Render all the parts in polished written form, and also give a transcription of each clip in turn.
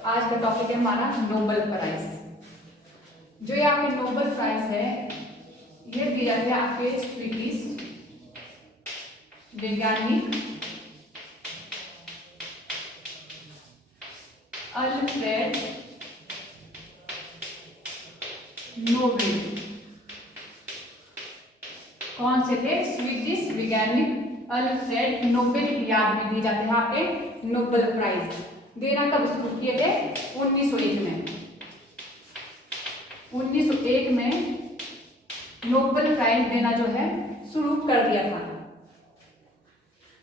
आज का टॉपिक है हमारा नोबेल प्राइज। जो ये आपके नोबेल प्राइज है ये दिया गया आपके स्वीडिश वैज्ञानिक अल्फ्रेड नोबेल। कौन से थे? स्वीडिश वैज्ञानिक अल्फ्रेड नोबेल की याद में दिए जाते हैं आपके नोबेल प्राइज। देना कब शुरू किए थे? 1901 में। 1901 में नोबेल प्राइज देना जो है शुरू कर दिया था।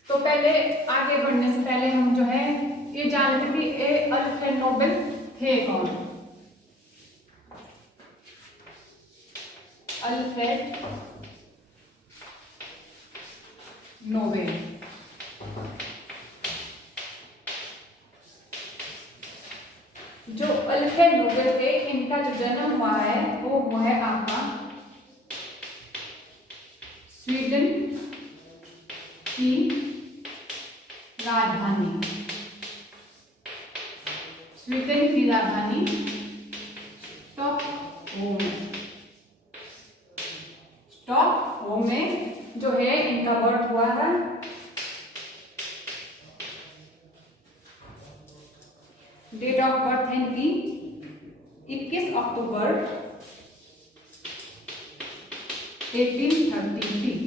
तो पहले आगे बढ़ने से पहले हम जो है ये जान लेते कि ये अल्फ्रेड नोबेल थे कौन। अल्फ्रेड नोबेल जो अल्फ्रेड नोबेल थे इनका जो जन्म हुआ है वो हुआ है आपका स्वीडन की राजधानी स्टॉकहोम में जो है इनका बर्थ हुआ है। डेट ऑफ बर्थ है इनकी 21 अक्टूबर 1833।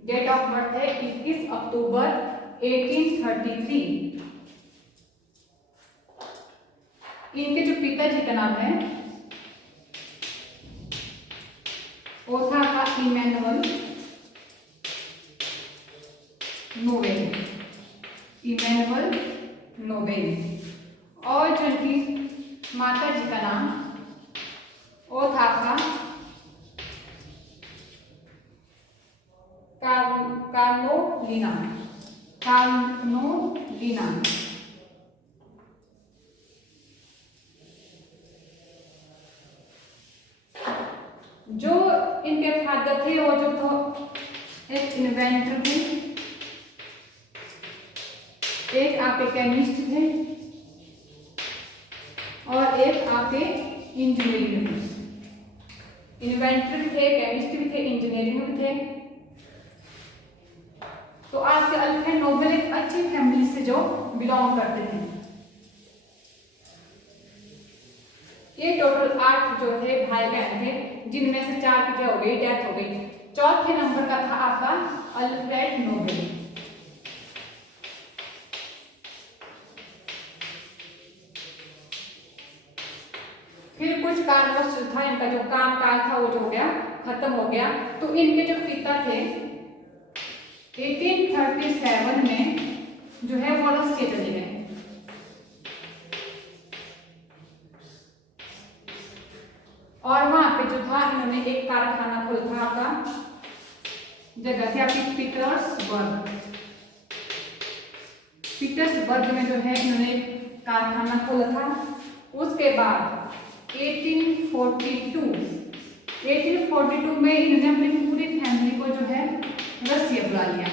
डेट ऑफ बर्थ है 21 अक्टूबर 1833। इनके जो पिताजी का नाम है वो था इमैनुअल नोबेल। और जो इनकी माता जी का नाम वो था कार्नोलीना। जो इनके फादर थे वो जो तो एक इन्वेंटर थे, एक आपके केमिस्ट थे और एक आपके इंजीनियरिंग थे। इन्वेंटर भी थे, केमिस्ट भी थे, इंजीनियरिंग भी थे। तो आज के अल्फ्रेड नोबेल एक अच्छी फैमिली से जो बिलोंग करते थे। ये टोटल 8 जो थे भाई बहन थे, जिनमें से 4 की क्या हो गई? डेथ हो गई। चौथे नंबर का था आपका अल्फ्रेड नोबेल। फिर कुछ कारणवश था इनका जो काम काज था वो जो हो गया खत्म हो गया। तो इनके जो पिता थे 1837 में जो है वो रशिया चले गए। और वहां पे जो था इन्होंने एक कारखाना खोला था आपका, जगह थी आपकी पीटर्सबर्ग में जो है इन्होंने एक कारखाना खोला था। उसके बाद 1842 में इन्होंने अपनी पूरी फैमिली को जो है रसिया बुला लिया,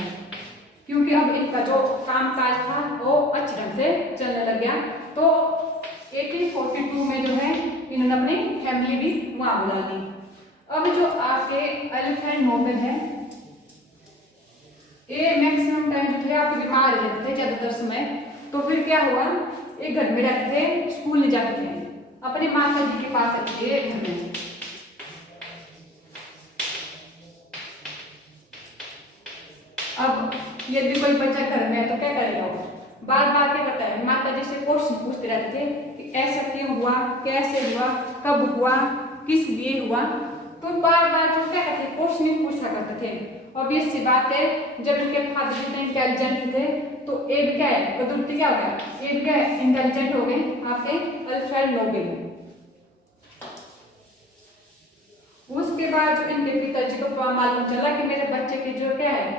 क्योंकि अब इनका जो काम काज था वो अच्छे ढंग से चलने लग गया। तो 1842 में जो है इन्होंने अपनी फैमिली भी वहां बुला ली। अब जो आपके अल्फ्रेड नोबेल है ये मैक्सिमम टाइम जो थे आप बीमार रहते थे ज्यादातर समय। तो फिर क्या हुआ, एक घर में रहते थे, स्कूल नहीं जाते थे, अपने माता जी के पास रहते थे घर में। अब यदि कोई बच्चा घर में है तो क्या करेगा? बार बार क्या करता है? माता जी से क्वेश्चन पूछते रहते थे कि ऐसा क्यों हुआ, कैसे हुआ, कब हुआ, किस लिए हुआ। तो बार बार जो क्या करते थे? क्वेश्चन पूछा करते थे। ऑब्वियस सी बात है, जब इनके फादर जितने इंटेलिजेंट थे तो ये भी क्या है, बदौलती क्या हो गया, ये भी क्या है, इंटेलिजेंट हो गए आपके अल्फ्रेड नोबेल। उसके बाद जो इनके पिताजी को मालूम चला कि मेरे बच्चे की जो क्या है,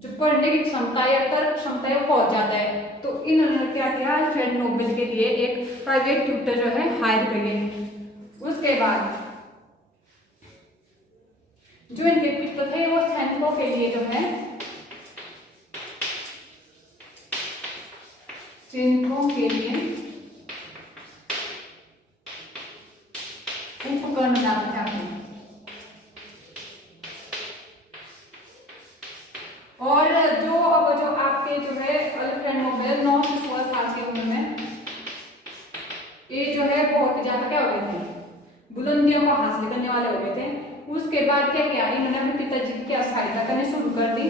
जो पढ़ने की क्षमता या तर्क क्षमता है पहुंच जाता है। तो इन्होंने क्या किया, अल्फ्रेड नोबेल के लिए एक प्राइवेट ट्यूटर जो है हायर किए। उसके बाद जो इनके पिता थे वो सैनिकों के लिए जो है सैनिकों के लिए 9 से 16 साल की उम्र में ये जो है बहुत ही ज्यादा क्या हो गए थे, बुलंदियों को हासिल करने वाले हो गए थे। उसके बाद क्या किया, इन्होंने अपने पिताजी की क्या सहायता करनी शुरू कर दी।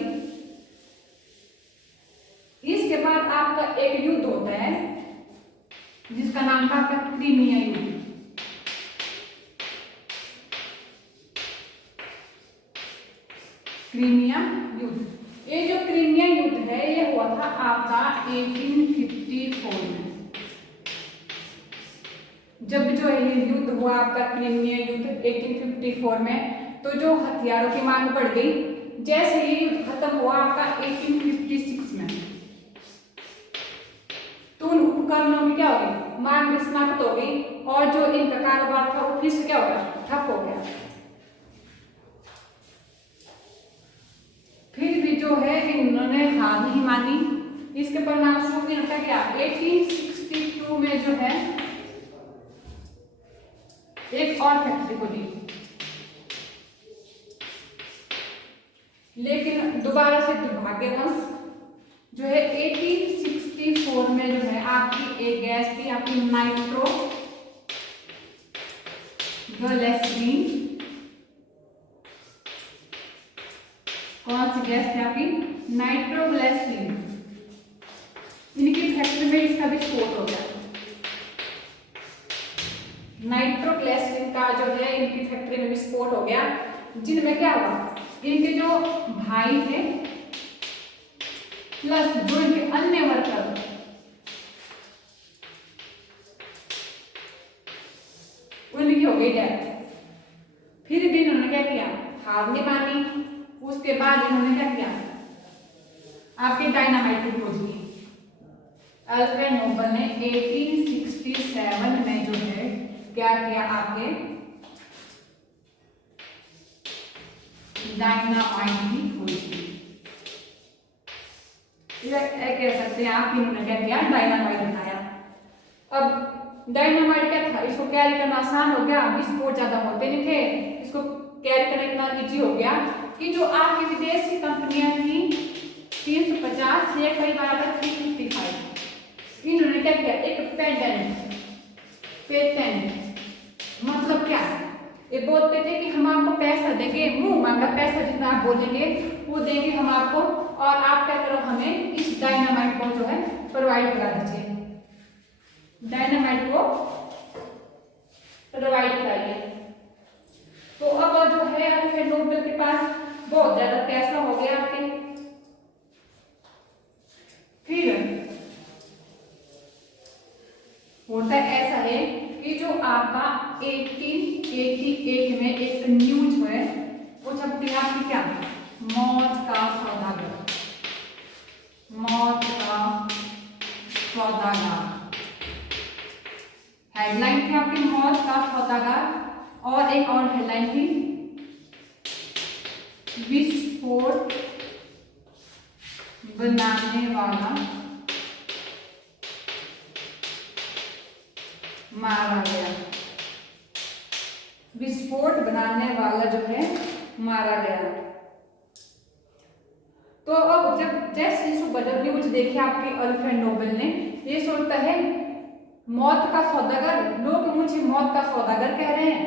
इसके बाद आपका एक युद्ध होता है जिसका नाम था आपका क्रीमिया युद्ध। क्रीमिया युद्ध, ये जो क्रीमिया युद्ध है ये हुआ था आपका 1854 में। जब जो ये युद्ध हुआ आपका क्रीमिया युद्ध 1854 में, तो जो हथियारों की मांग बढ़ गई। जैसे ये युद्ध खत्म हुआ आपका 1856 में, तो उन उपकरणों में क्या हो गई, मांग समाप्त हो गई और जो इनका कारोबार था वो फिर से क्या हो गया, ठप हो गया। फिर भी जो है इन्होंने हार नहीं मानी। इसके परिणाम स्वरूप इनका क्या 1862 में जो है एक और फैक्ट्री को दी, लेकिन दोबारा से दुर्भाग्यवश जो है 1864 में जो है आपकी एक गैस थी आपकी नाइट्रो ग्लिसरीन। कौन सी गैस थी आपकी, नाइट्रोग्लिसरीन। इनकी फैक्ट्री में इसका विस्फोट हो गया। नाइट्रोग्लिसरीन का जो है इनकी फैक्ट्री में विस्फोट हो गया, जिनमें क्या हुआ, इनके जो भाई थे प्लस जो इनके अन्य वर्कर उनकी हो गई डेथ। फिर भी इन्होंने क्या किया, हार नहीं मानी। उसके बाद इन्होंने क्या किया, आपके डायनामाइट की खोज की। अल्फ्रेड नोबल ने 1867 में जो है क्या किया, आपके डायनामाइट की खोज की। कह सकते हैं आप, इन्होंने क्या किया, डायनामाइट बनाया। अब डायनामाइट क्या था, इसको कैरी करना आसान हो गया, विस्फोट ज्यादा होते नहीं थे, इसको कैरी करना इतना इजी हो गया कि जो आपकी विदेशी कंपनियां थी 350 या कई बार आता 355, इन्होंने क्या किया, एक पेटेंट मतलब क्या, ये बोलते थे कि हम आपको पैसा देंगे, मुंह मांगा पैसा जितना आप बोलेंगे वो देंगे हम आपको, और आप क्या करो, हमें इस डायनामाइट को जो है प्रोवाइड करा दीजिए, डायनामाइट को प्रोवाइड कराइए। तो अब जो है अल्फ्रेड नोबेल के पास बहुत ज्यादा पैसा हो गया आपके। फिर होता ऐसा है कि जो आपका 1888 में एक न्यूज है वो छपती है आपकी क्या, मौत का सौदागर। मौत का सौदागर हेडलाइन थी आपकी, मौत का सौदागर, और एक और हेडलाइन थी विस्फोट बनाने वाला मारा गया। विस्फोट बनाने वाला जो है मारा गया। तो अब जब जैसे इसको न्यूज देखी आपके अल्फ्रेड नोबेल ने, ये सोचता है मौत का सौदागर, लोग मुझे मौत का सौदागर कह रहे हैं,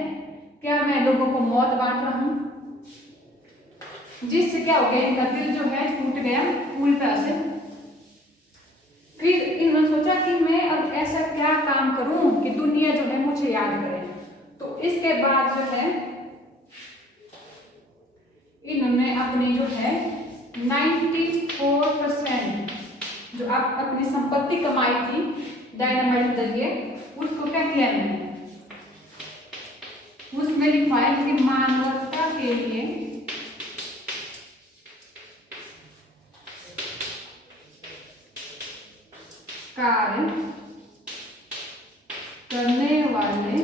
क्या मैं लोगों को मौत बांट रहा हूं, जिससे क्या हो गया, इनका दिल जो है टूट गया पूरी तरह से। फिर इन्होंने सोचा कि मैं अब ऐसा क्या काम करूं कि दुनिया जो है मुझे याद करे। तो इसके बाद जो है इन्होंने अपनी जो है 94% जो आप अपनी संपत्ति कमाई थी डायनामाइट के जरिए, उसको क्या किया इन्होंने, उसमें लिखवाया कि मानवता के लिए कार्य करने वाले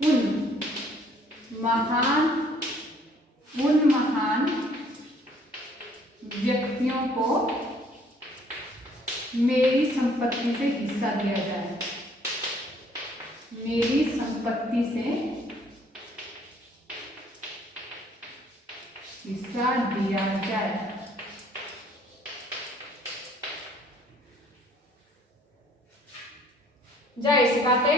उन महान व्यक्तियों को मेरी संपत्ति से हिस्सा दिया जाए, मेरी संपत्ति से हिस्सा दिया जाए। जाहिर सी बात है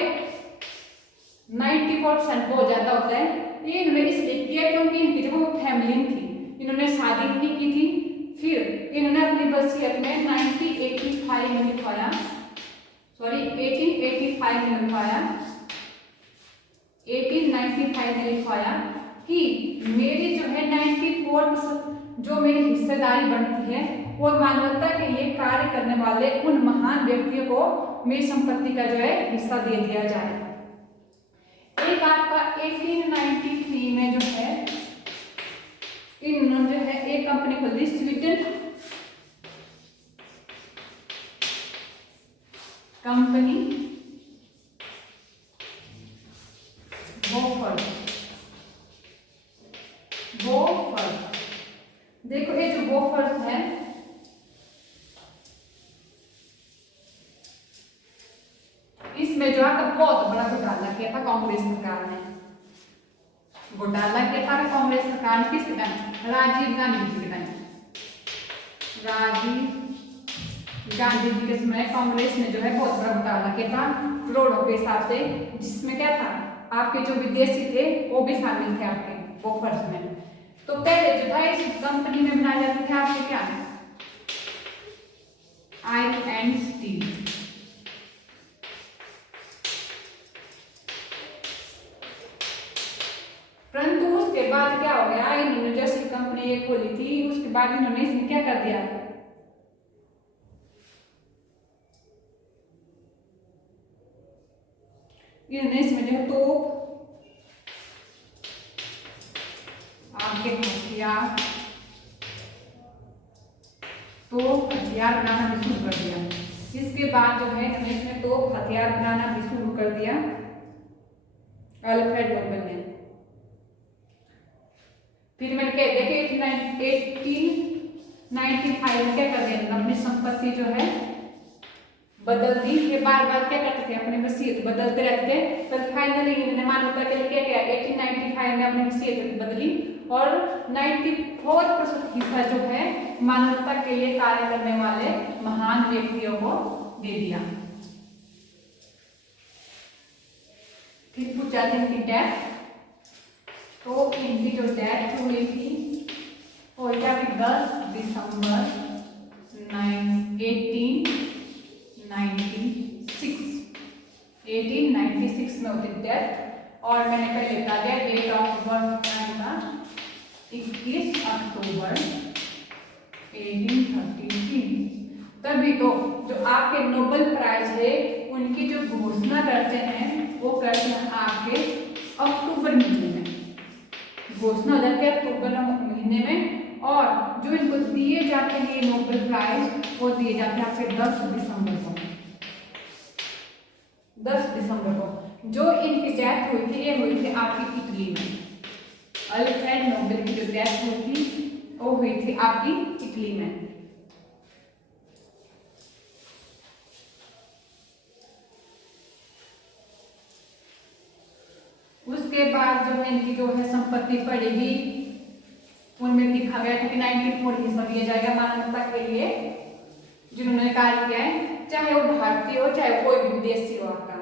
94% बहुत ज्यादा होता है। ये इन्होंने इसलिए किया क्योंकि इनकी जब वो फैमिली थी, इन्होंने शादी नहीं की थी। फिर इन्होंने अपनी वसीयत में 1885 में लिखवाया, सॉरी 1885 में लिखवाया, 1895 में लिखवाया कि मेरी जो है 94% जो मेरी हिस्सेदारी बनती है वो मानवता के लिए कार्य करने वाले उन महान व्यक्तियों को मेरी संपत्ति का जो है हिस्सा दे दिया जाए। एक आपका 1893 में जो है इन्होंने जो है एक कंपनी खोली, स्वीडन कंपनी बोफर्स। देखो ये जो बोफर्स है इसमें जो है बहुत बड़ा घोटाला किया था कांग्रेस सरकार ने। घोटाला किया था कांग्रेस सरकार ने किसके टाइम? राजीव गांधी जी के टाइम। राजीव गांधी जी के समय कांग्रेस ने जो है बहुत बड़ा घोटाला किया था करोड़ों के हिसाब से, जिसमें क्या था आपके जो विदेशी थे वो भी शामिल थे आपके बोफर्स में। तो पहले जो था इस कंपनी में बनाए जाते थे आपके क्या है आयरन एंड स्टील। परंतु उसके बाद क्या हो गया, इन्होंने जैसी कंपनी ये खोली थी उसके बाद इन्होंने इसमें क्या कर दिया, इन्होंने इसमें जो है तोप, आपके हथियार, तो हथियार बनाना भी शुरू कर दिया। इसके बाद जो है इन्होंने इसमें तोप हथियार बनाना भी शुरू कर दिया अल्फ्रेड नोबेल ने। फिर मैंने कह दिया कि 1895 में क्या कर दिया, अपनी संपत्ति जो है बदल दी। ये बार बार क्या करते थे, अपनी वसीयत बदलते रहते थे। पर फाइनली इन्होंने मानवता के लिए क्या किया, 1895 में अपनी वसीयत बदली और 94% हिस्सा जो है मानवता के लिए कार्य करने वाले महान व्यक्तियों को दे दिया। फिर पूछा इनकी डेथ, तो इनकी जो डेथ हुई थी वो क्या थी 10 दिसंबर 1896 में होती डेथ। और मैंने पहले बता दिया डेट ऑफ बर्थ का 21 अक्टूबर 1833। तभी तो जो आपके नोबेल प्राइज है उनकी जो घोषणा करते हैं वो करते हैं आपके अक्टूबर महीने में, घोषणा हो जाती है अक्टूबर महीने में। और जो इनको दिए जाते हैं नोबेल प्राइज वो दिए जाते हैं आपके 10 दिसंबर को। 10 दिसंबर को जो इनकी डेथ हुई थी ये हुई थी आपकी इटली में। अल्फ्रेड नोबेल की जो डेथ हुई थी वो हुई थी आपकी इटली में। उसके बाद जो है इनकी जो है संपत्ति पड़ेगी उनमें लिखा गया था कि 94 हिस्सा दिया जाएगा मानवता के लिए जिन्होंने कार्य किया है, चाहे वो भारतीय हो चाहे कोई भी विदेशी हो आपका।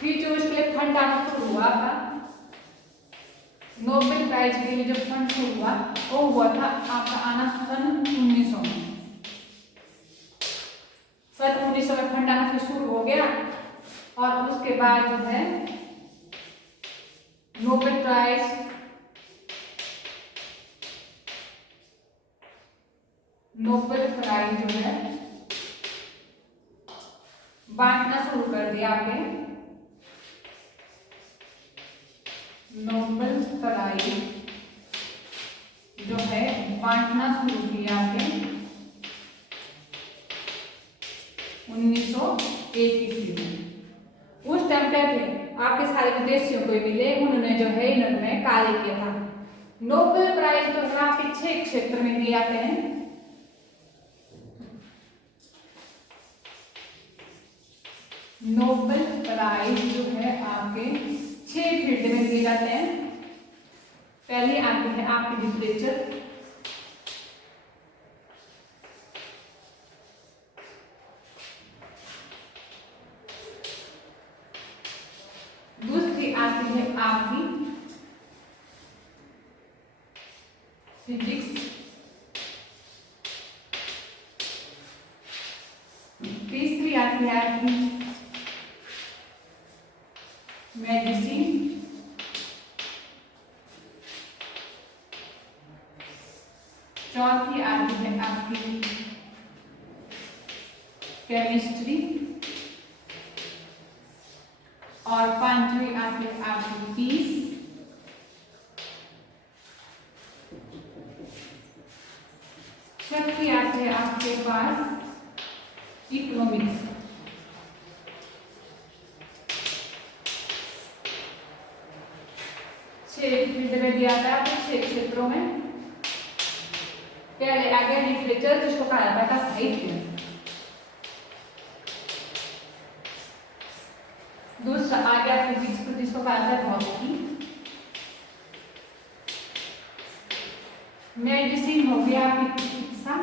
फिर जो इसके लिए फंड आना शुरू हुआ था, नोबेल प्राइज के लिए जो फंड शुरू हुआ वो हुआ था आपका आना सन 1900 में। सन 1900 में फंड आना फिर शुरू हो गया और उसके बाद जो है नोबेल प्राइज जो है बांटना शुरू कर दिया आपने। नोबेल प्राइज जो है बांटना शुरू किया आपने 1901 में। उस टाइम क्या थे आपके सारे विदेशियों को मिले, उन्होंने जो है इन्होंने कार्य किया था। नोबेल प्राइज जो है आपके 6 क्षेत्र में दिए जाते हैं। नोबेल प्राइज जो है आपके 6 फील्ड में दिए जाते हैं। पहले आती है आपकी लिटरेचर, आती है आपकी मेडिसिन, चौथी आती है आपकी केमिस्ट्री, और पांचवी आती है आपकी पीस, छठी आती है आपके पास इकोनॉमिक्स। फील्ड में दिया था आपको 6 क्षेत्रों में। पहले आ गया लिटरेचर, जिसको कहा जाता है साहित्य। दूसरा आ गया फिजिक्स, जिसको कहा जाता है भौतिकी। मेडिसिन हो गया आपकी चिकित्सा,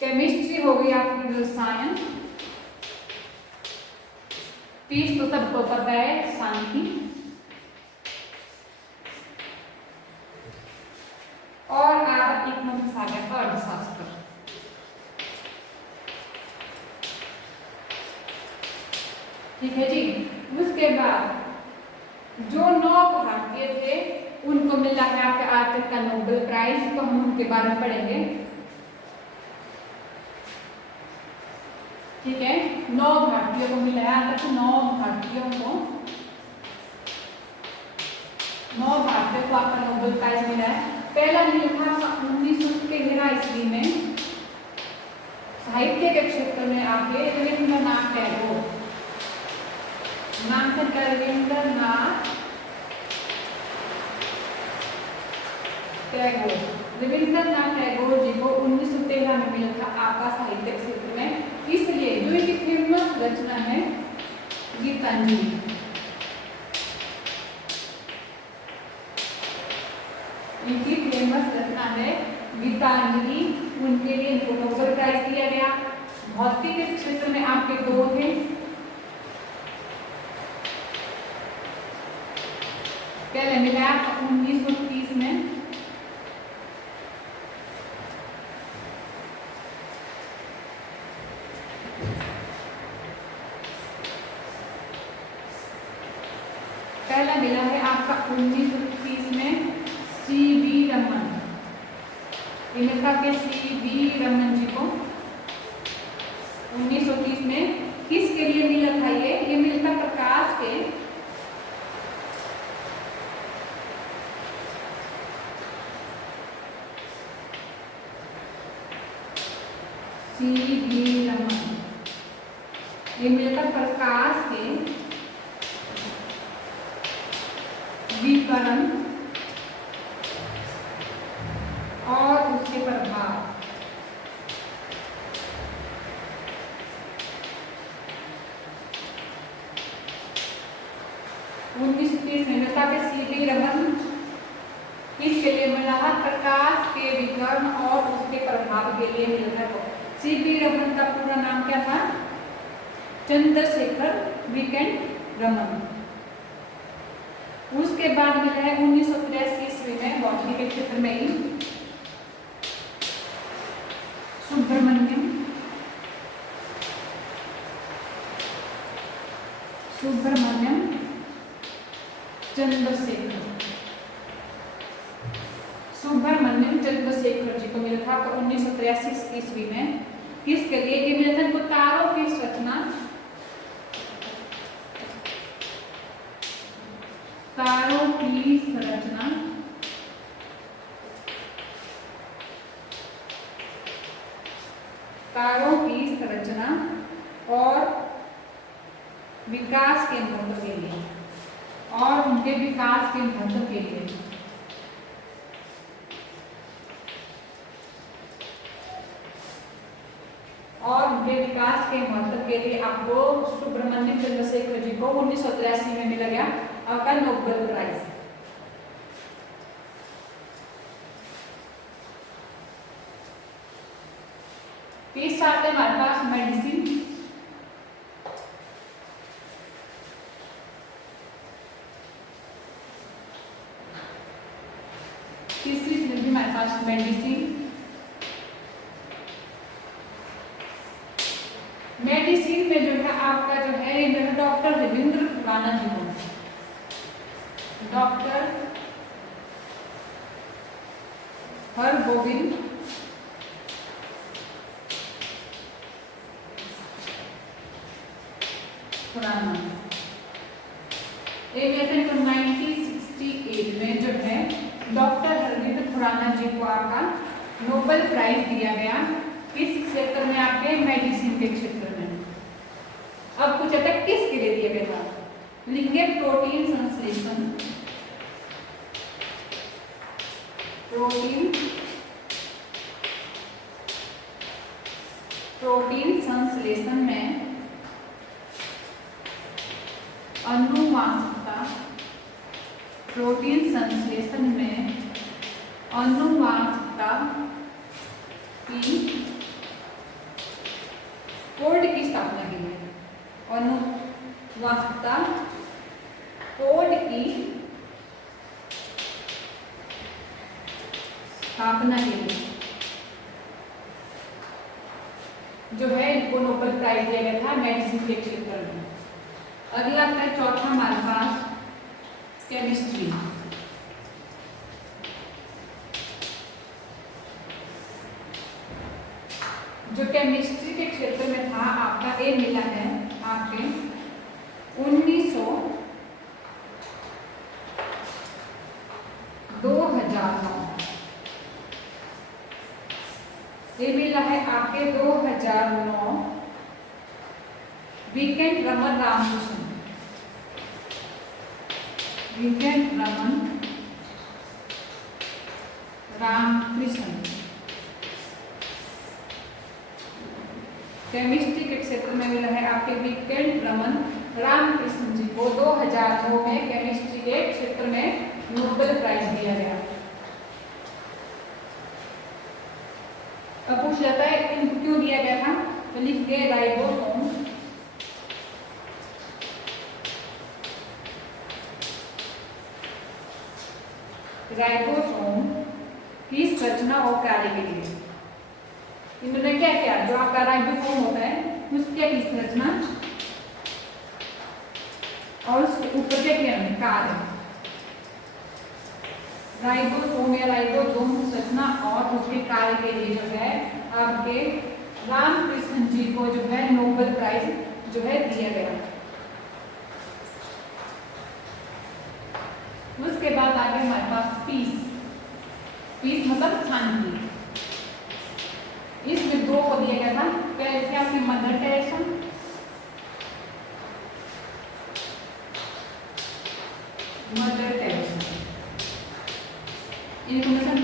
केमिस्ट्री हो गई आपकी रसायन, पीस तो सबको पता है शांति, और आप इकोनॉमिक्स आ गया अर्थशास्त्र। ठीक है जी। उसके बाद जो 9 भारतीय थे उनको मिला है आपके आर्थिक का नोबेल प्राइज, तो हम उनके बारे में पढ़ेंगे। ठीक है, 9 भारतीयों को मिला है, तक 9 भारतीयों को आपका नोबेल प्राइज मिला है। पहला मिला था 1913 ईस्वी में साहित्य के क्षेत्र में आपके रविंद्रनाथ टैगोर, नाम था रविंद्रनाथ टैगोर जी को 1913 में मिला था आपका साहित्य क्षेत्र में। इसलिए जो इनकी फेमस रचना है गीतांजलि, इनकी फेमस रचना है गीतांजलि, उनके लिए इनको नोबेल प्राइज दिया गया। भौतिक के क्षेत्र में आपके 2 थे, पहले मिला 1930 में मिला है आपका 1930 में सी.वी. रमन, इनका के सी.वी. रमन जी को 1930 में किसके लिए मिला था? ये मिला था प्रकाश के सी.वी. रमन, ये मिला था प्रकाश के विकर्ण और उसके प्रभाव। सी.वी. रमन किसके लिए मिला? प्रकाश के विकर्ण और उसके प्रभाव के लिए मिला था। सी.वी. रमन का पूरा नाम क्या था? चंद्रशेखर वीकेंड रमन। उसके बाद मिला है 1983 ईस्वी में भौतिकी के क्षेत्र में ही सुब्रमण्यम चंद्रशेखर जी को मिला था 1983 ईस्वी में। किसके लिए ये मिला था? तारों की संरचना, तारों की संरचना और विकास के महत्व के लिए, और उनके विकास के महत्व के लिए। और उनके विकास के महत्व के लिए आपको सुब्रमण्यम चंद्रशेखर जी को 1983 में मिला गया आपका नोबेल प्राइज। तीसरा आता है हमारे पास मेडिसिन। तीसरी में भी हमारे पास मेडिसिन, आपका जो है ये मेरा डॉक्टर रविंद्र खुराना जी को, डॉक्टर हरगोविंद खुराना। ये वेतन को 1968 में जो है डॉक्टर हरगोविंद खुराना जी को आपका नोबेल प्राइज दिया गया, किस क्षेत्र में? आपके मेडिसिन के क्षेत्र में। अब कुछ आता किसके लिए दिया गया था? लिखेंगे प्रोटीन संश्लेषण, प्रोटीन संश्लेषण में अनुवांशिकता, प्रोटीन संश्लेषण में अनुवांशिकता की कोड की स्थापना के लिए, अनुवांशिकता कोड की स्थापना के लिए जो है इनको नोबेल प्राइज दिया गया था मेडिसिन के क्षेत्र में। अगला है चौथा हमारे पास केमिस्ट्री। जो केमिस्ट्री के क्षेत्र में था आपका ए मिला है आपके 2009, ये मिला है आपके 2009 Venkatraman Ramakrishnan, Venkatraman Ramakrishnan. Chemistry के क्षेत्र में मिला है आपके वीकेंड रमन रामकृष्ण जी को 2009 में केमिस्ट्री के क्षेत्र में नोबेल प्राइज दिया गया। अब पूछ जाता है इनको क्यों दिया गया था, तो लिख के राइबोसोम, राइबोसोम की संरचना और कार्य के लिए इन्होंने क्या किया? जो आपका राइबोसोम होता है उसके की संरचना और उसके ऊपर क्या किया? कार्य। राइबोसोम या राइबोसोम संरचना और उसके कार्य के लिए जो है आपके रामकृष्ण जी को जो है नोबेल प्राइज जो है दिया गया। उसके बाद आगे हमारे पास पीस, पीस मतलब शांति। इसमें दो को दिया गया था, पहले थे आपकी मदर टेरेसा, मदर टेरेसा, इनको मतलब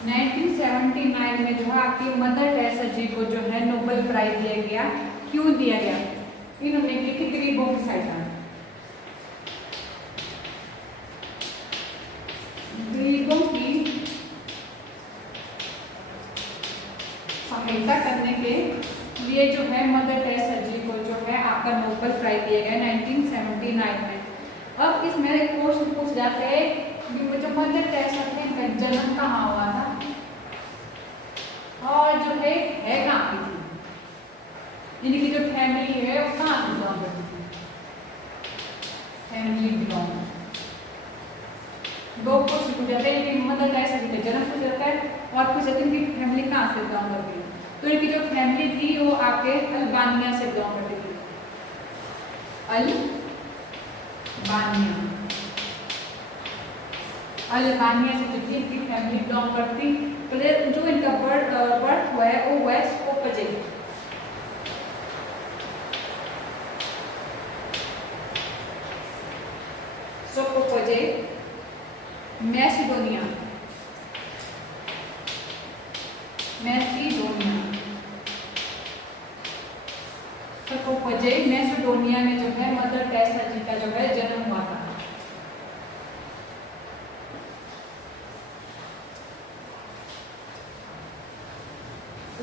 1979 में जो है आपकी मदर टेरेसा जी को जो है नोबेल प्राइज दिया गया। क्यों दिया गया? इन्होंने की थी गरीबों की सहायता, गरीबों की सहायता करने के लिए जो है मदर टेरेसा जी को जो है आपका नोबेल प्राइज दिया गया 1979 में। अब इसमें एक क्वेश्चन पूछ जाते हैं कि जो मदर टेरेसा थे इनका जन्म कहाँ हुआ था और जो है कहाँ की थी, इनकी जो फैमिली है वो कहाँ से बिलोंग करती थी, फैमिली बिलोंग। दो क्वेश्चन पूछ जाते हैं कि मदर टेरेसा जी का जन्म पूछ जाता है और पूछ जाते हैं इनकी फैमिली कहाँ से बिलोंग करती है। तो इनकी जो फैमिली थी वो आपके अल्बानिया से बिलोंग करती थी, अल्बानिया से जो इनकी फैमिली बिलोंग करती। पहले जो इनका बर्थ हुआ है वो हुआ है Skopje, Skopje Macedonia, Skopje Macedonia में जो है मदर टेरेसा जी का जो है जन्म हुआ था।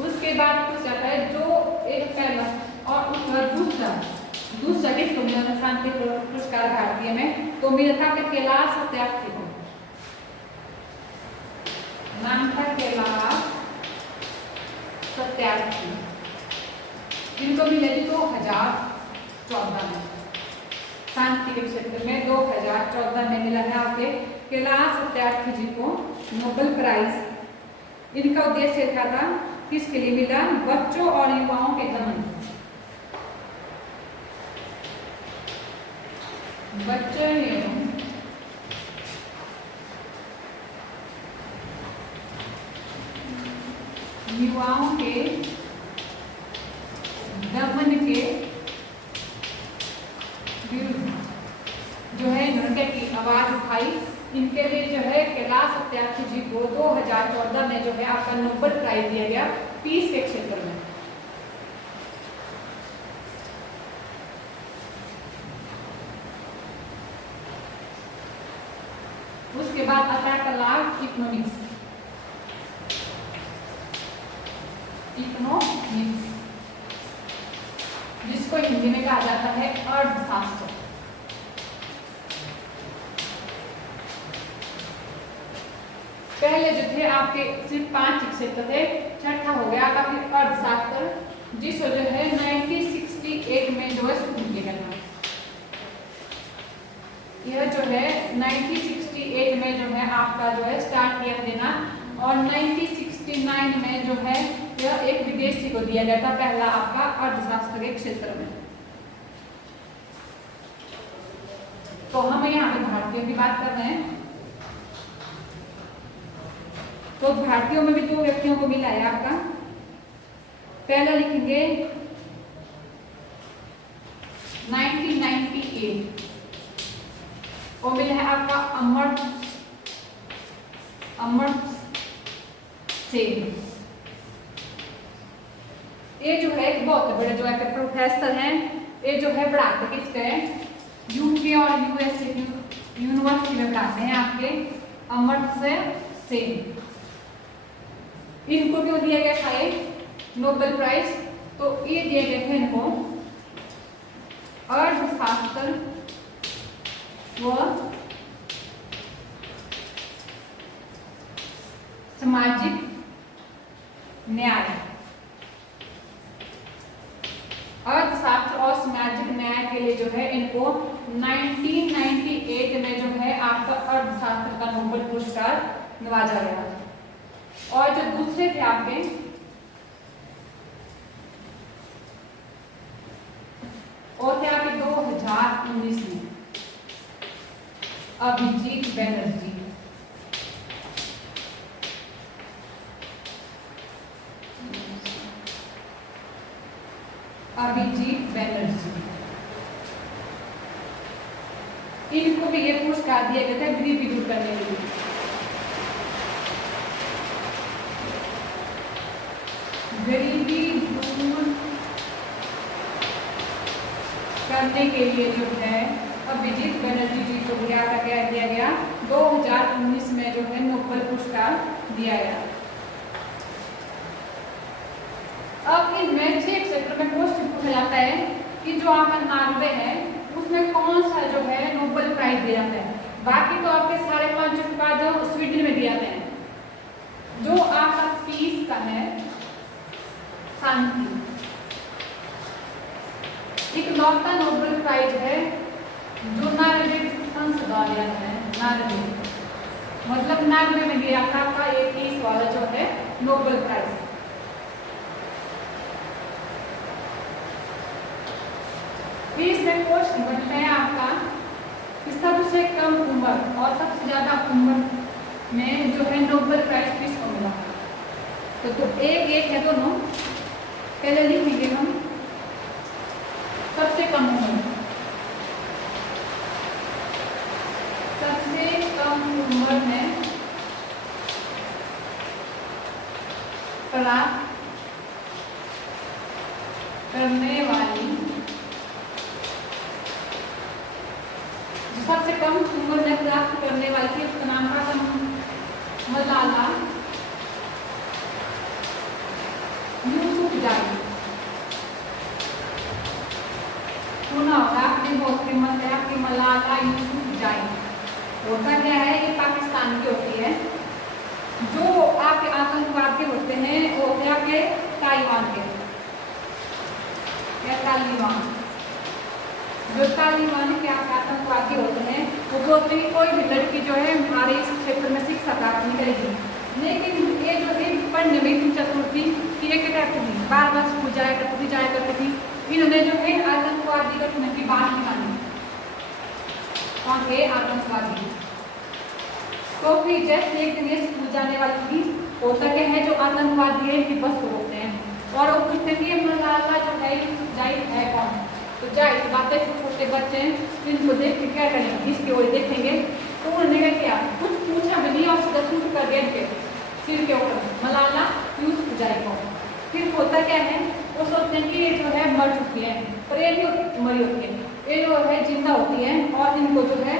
उसके बाद कुछ जाता है जो एक पहला और दूसरा किसको मिला था? शांति पुरस्कार भारतीय में तो मिला था कैलाश सत्यार्थी को, नाम था कैलाश सत्यार्थी। इनको मिले थी 2014 में, शांति के क्षेत्र में 2014 में मिला है आपके कैलाश सत्यार्थी जी को नोबेल प्राइज। इनका उद्देश्य क्या था, किसके लिए मिला, बच्चों और युवाओं के दमन, बच्चों एवं युवाओं के दमन के विरुद्ध जो है इन्होंने की आवाज उठाई। इनके लिए जो है कैलाश सत्यार्थी जी को 2014 में जो है आपका नोबेल प्राइज दिया गया पीस के क्षेत्र में। उसके बाद आता है कलाम इकोनॉमिक्स, जिसको हिंदी में कहा जाता है अर्थशास्त्र। पहले जो थे आपके सिर्फ 5 क्षेत्र थे, छठा हो गया आपका फिर अर्थशास्त्र, जिसको जो है 1968 में जो है शुरू किया गया। यह जो है 1968 में जो है आपका जो है स्टार्ट किया देना, और 1969 में जो है यह एक विदेशी को दिया गया था पहला आपका अर्थशास्त्र के क्षेत्र में। तो हम यहाँ पे भारतीयों की बात कर रहे हैं, तो भारतीयों में भी 2 व्यक्तियों को मिला है आपका। पहला लिखेंगे 1998 वो मिला है आपका अमर्त्य सेन। ये जो है एक बहुत बड़े जो है प्रोफेसर हैं, ये जो है पढ़ाते किसके हैं, यूके और यूएस यूनिवर्सिटी में पढ़ाते हैं आपके अमर्त्य सेन। इनको क्यों दिया गया था ये नोबेल प्राइज, तो ये दिए गए थे इनको अर्थशास्त्र व सामाजिक न्याय, अर्थशास्त्र और सामाजिक न्याय के लिए जो है इनको 1998 में जो है आपका अर्थशास्त्र का नोबेल पुरस्कार नवाजा गया। और जो दूसरे थे आपके और थे आपके 2019 में अभिजीत बनर्जी। अभिजीत बनर्जी इनको भी ये पुरस्कार दिया गया था गरीबी दूर करने के लिए। गरीबी दूर करने के लिए जो है अभिजीत बनर्जी जी को क्या दिया गया 2019 में जो है नोबेल पुरस्कार दिया गया। अब इनमें 6 क्षेत्र में क्वेश्चन पूछा जाता है कि जो आपका नॉर्वे है उसमें कौन सा जो है नोबेल प्राइज दिया जाता है। बाकी तो आपके सारे 5 का जो स्वीडन में दिए जाते हैं। जो आपका पीस का है शांति, इकलौता नोबेल प्राइज है जो नॉर्वे संसद है। नॉर्वे मतलब नॉर्वे में दिया था आपका ये पीस वाला जो है नोबेल प्राइज। इसमें क्वेश्चन बनता है आपका कि सबसे कम उम्र और सबसे ज्यादा उम्र में जो है नोबेल प्राइज किसको मिला। तो एक एक है दोनों। पहले लिखेंगे हम सबसे कम उम्र। सबसे कम उम्र में प्राप्त करने वाली, सबसे कम उम्र में प्राप्त करने वाली थी उसका नाम था मलाला यूसुफजाई। सुना होगा आपने, बहुत फेमस है आपकी मलाला यूसुफजाई। होता क्या है, ये पाकिस्तान की होती है। जो आपके आतंकवादी होते हैं वो होते हैं आपके ताइवान के। या तालिबान। जो तालिबान के आतंकवादी होते हैं वो बोलते हैं कोई भी लड़की जो है हमारे इस क्षेत्र में शिक्षा प्राप्त नहीं करेगी, लेकिन ये जो है पढ़ने में इतनी चतुर थी कि ये क्या करती थी, बार बार स्कूल जाया करती थी। इन्होंने जो है आतंकवादी गठन की बात निकाली। कौन थे आतंकवादी? तो फिर जैसे एक दिन ये स्कूल जाने वाली थी, होता क्या है जो आतंकवादी है इनकी बस को रोकते हैं और वो पूछते हैं कि मलाला जो है जाहिद है कौन? तो जाहिद बातें छोटे बच्चे हैं इनको देख के क्या करेंगे, इसकी ओर देखेंगे। तो उन्होंने क्या किया, कुछ पूछा भी नहीं और सीधा शूट कर दिया इनके सिर के ऊपर, मलाला यूसुफ जाहिद को। फिर होता क्या है, वो सोचते हैं कि ये जो है मर चुकी है, पर ये नहीं मरी होती है, ये जो है जिंदा होती है और इनको जो है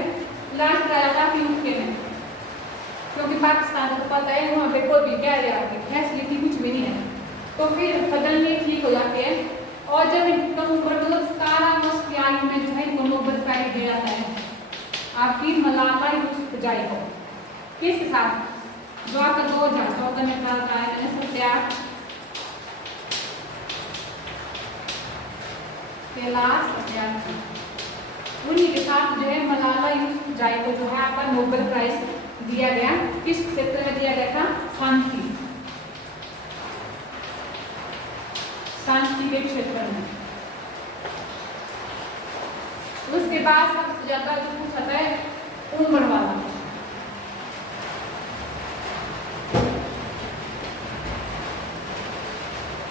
लाश कराया था यूके में, क्योंकि पाकिस्तान को पता है वहाँ पे कोई भी क्या फैसिलिटी कुछ भी नहीं है। तो फिर सडनली ठीक हो जाते हैं और जब इनका मतलब 17 वर्ष की आयु में जो है इनको नोबेल प्राइज दिया जाता है आपकी मलाला यूसुफजई को। किसके साथ? जो आपका 2014 में निकालता है, मैंने सोचा कैलाश सत्यार्थी, उन्हीं के साथ जो है मलाला यूसुफजई को जो है आपका नोबेल प्राइज दिया गया। किस क्षेत्र में दिया गया था? शांति के क्षेत्र में। उसके बाद सबसे ज्यादा जो पूछा है उम्र वाला,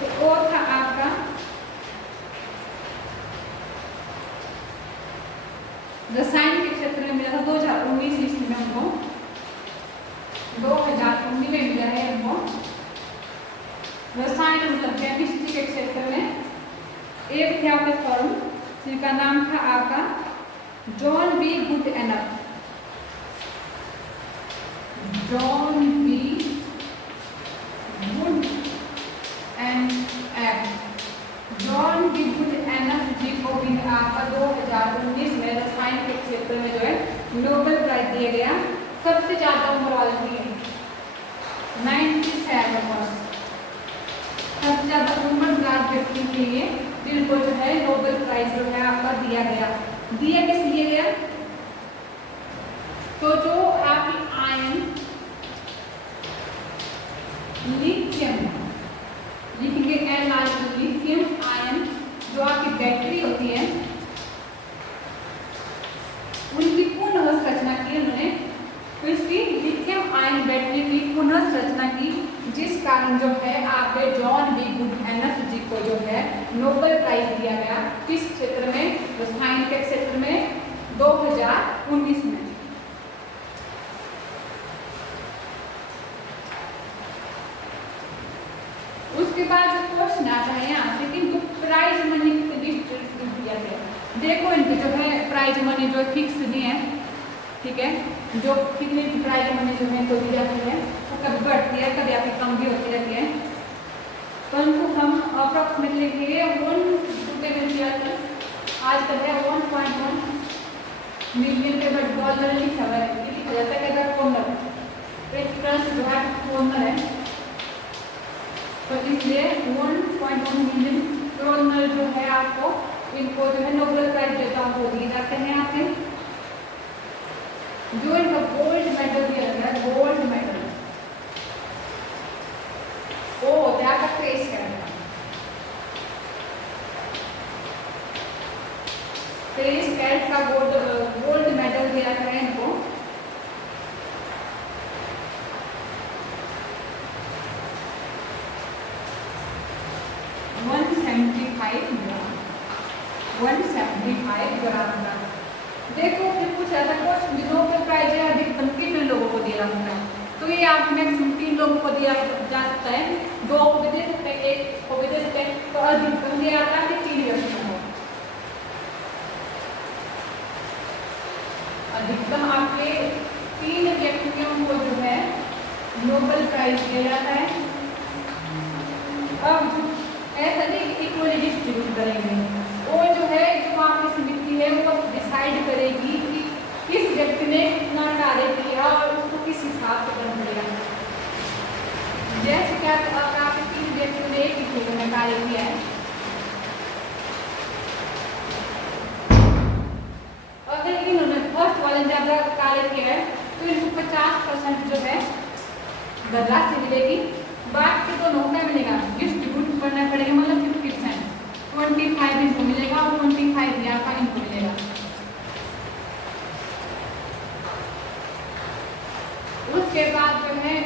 तो वो था आपका रसायन के क्षेत्र में मिला था 2019 ईस्वी में हमको, 2019 में मिला है हमको रसायन मतलब केमिस्ट्री के क्षेत्र में। एक थे आपका फॉर्म जिनका नाम था आपका John B Goodenough, John B Goodenough, John B Goodenough ji को भी आपका 2019 में रसायन के क्षेत्र में जो है नोबेल प्राइज दिया गया। सबसे ज्यादा उम्र वाले थे 97 वर्ष, सबसे ज्यादा उम्रदराज व्यक्ति के लिए जिनको जो है नोबेल प्राइज जो है आपका दिया गया। दिया किस लिए गया? तो जो आपकी आयन लिथियम लिखेंगे लिथियम आयन जो आपकी बैटरी होती है उनकी पुनः संरचना की उन्होंने, तो इसकी लिथियम आयन बैटरी की पुनः संरचना की, जिस कारण जो है आपके जॉन बी गुडएनफ जी को जो है नोबेल प्राइज दिया गया। किस क्षेत्र में? रसायन के क्षेत्र में 2019 में। उसके बाद जो क्वेश्चन आता है यहाँ से कि इनको प्राइज मनी डिस्ट्रीब्यूट किया गया। देखो इनके जो है प्राइज मनी जो फिक्स नहीं है, ठीक है, जो कितनी प्राइज मनी जो है इनको दी जाती है वो कभी बढ़ती है कभी आपकी कम भी होती रहती है, परंतु हम अप्रॉक्सीमेटली लिए 1 रुपये आजकल है 1.1 मिलियन के डॉलर लिखा हुआ है, लिखा जाता है अगर कोनर रेफरेंस जो है कोनर है, तो इसलिए 1.1 मिलियन कोनर जो है आपको इनको जो है नोबेल प्राइज देता वो दिए जाते हैं। यहाँ पे जो इनका गोल्ड मेडल दिया जाता है, गोल्ड मेडल वो होता है आपका 23 कैरेट का, 23 कैरेट का गोल्ड मेडल दिया जाता है इनको। ग्राम का। देखो फिर कुछ ऐसा क्वेश्चन नोबेल प्राइज है अधिकतम कितने लोगों को दिया जाता है, तो ये आप मैक्सिमम 3 लोगों को दिया जा सकता है, 2 को भी दे सकते हैं, 1 को भी दे सकते हैं, तो अधिकतम दिया जाता है 3 व्यक्तियों को। अधिकतम आपके 3 व्यक्तियों को जो है नोबेल प्राइज दिया जाता है। अब ऐसा नहीं कि इक्वली डिस्ट्रीब्यूट करेंगे, वो जो है जो आपकी समिति है वो डिसाइड करेगी कि किस व्यक्ति ने कितना कार्य किया और उसको किस हिसाब से करना पड़ेगा। जैसे क्या आपके 3 व्यक्तियों ने एक ही क्षेत्र में कार्य किया है, परसेंट जो है राशि मिलेगी, बाकी दोनों को क्या मिलेगा, डिस्ट्रीब्यूट करना पड़ेगा, मतलब 50%। 25 इनको मिलेगा और 25 यहाँ का इनको मिलेगा। उसके बाद जो है